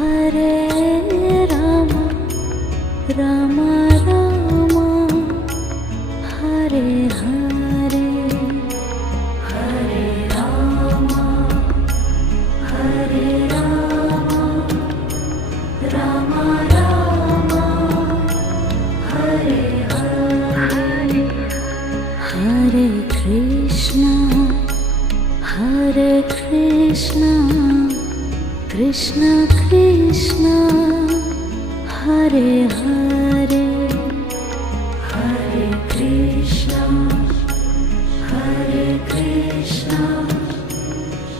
Hare Rama Rama Rama Hare Hare Hare Rama Hare Rama Rama Rama Hare Hare Hare Krishna Krishna Krishna Hare Hare Hare Krishna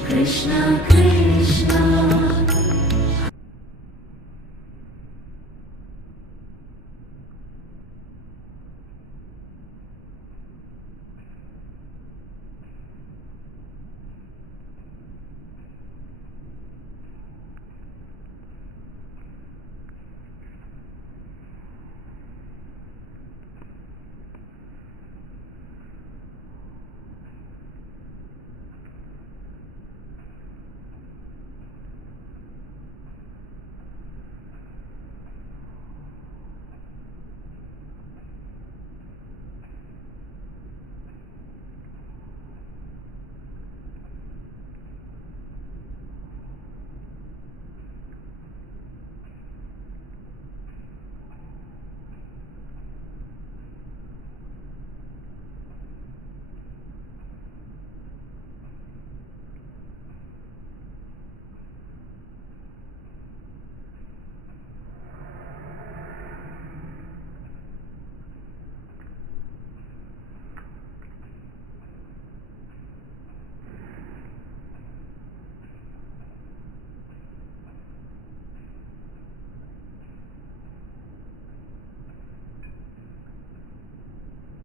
Krishna Krishna